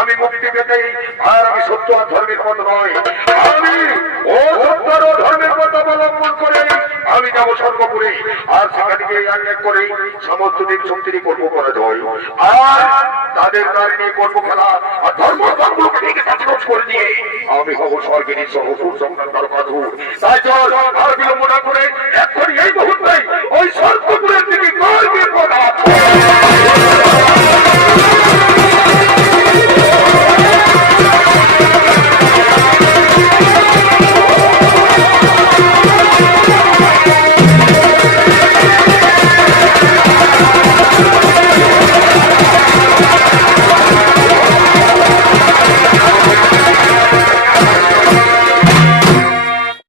আমি মুক্তি পেতে আর আমি সত্য আর ধর্মের পথ নয়, আমি ও সত্য ধর্মের পথ অবলম্বন করে আমি যাব স্বর্গপুরে। আর সেখান থেকে এক এক করে সমস্ত দিক শক্তিরই কর্ম করা যায়, আর তাদের কারণে কর্ম খেলা আর ধর্মকে থেকে কাজ করে দিয়ে আমি হব স্বর্গেরই সহপুর সংগ্রাম তার কাধুর। তাই চল